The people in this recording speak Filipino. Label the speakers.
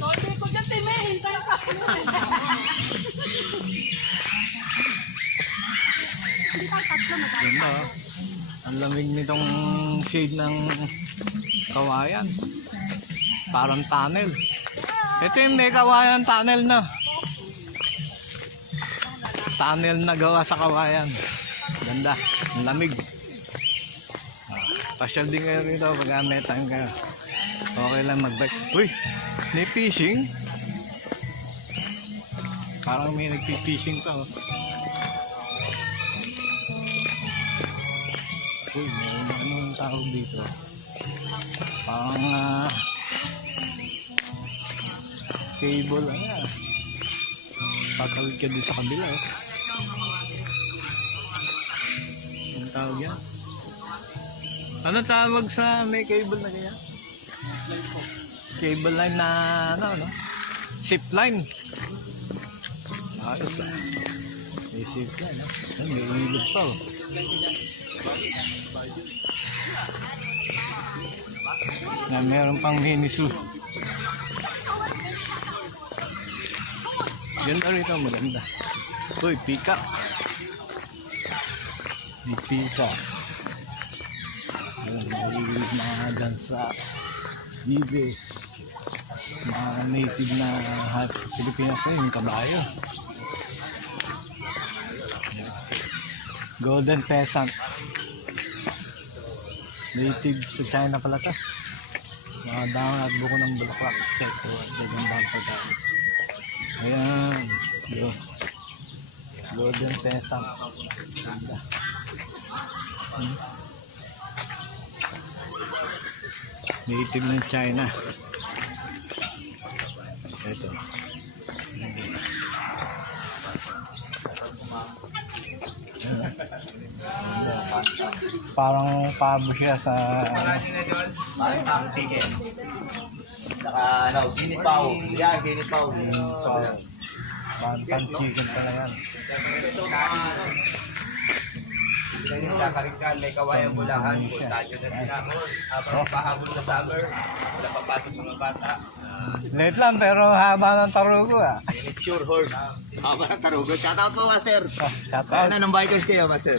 Speaker 1: Konti ko dyan, Time. Hintay ka. Hindi tayo tatlo na
Speaker 2: Yun na, oh. Ang lamig nitong shade ng kawayan. Parang tunnel. Ito yung may kawayan tunnel na. Tunnel na gawa sa kawayan. Ganda. Ang lamig. Ah, Pasyal din kayo rito pag may time kayo. Okay lang mag-bike. Uy! May fishing? Parang may nagpi-fishing pa. Oh. Uy, meron na ano ang tawag dito. Parang ah, cable ano yan. Tatawid ka dito sa kabila. Oh. Ang tawag yan? Ano tawag sa may cable na ganyan? Cable line na ano, ano? Zip line. Ayos ah. May zip line, ah. Ay, May ilog pa oh. na meron pang mini zoo. Ganda rito, maganda. Uy, pika. May pika. Ayun, narinig mga dyan sa Bibe. Mga native na hat sa Pilipinas na yung kabayo. Golden Pheasant. Native sa China pala to. Mga dahon at buko ng bulaklak. Check ko. Gaganda ang pagkain. Ayan. Golden Pheasant. Ganda. Hmm. Native ng China. Ito. Parang pabo siya sa
Speaker 3: Ang chicken. Saka ano, ginipaw. Yan, ginipaw.
Speaker 2: so, bantan chicken pala yan.
Speaker 3: Ito ano. Sa Karikal, may kawayan bulahan. Puntasyon na rin ako. Habang pahabol na summer, wala papasok mga bata.
Speaker 2: Late lang pero haba ng tarugo ah.
Speaker 3: Miniature horse. Haba ng tarugo. Shoutout po, Master.
Speaker 2: Oh, shout out.
Speaker 3: Kaya na ng bikers kayo, Master.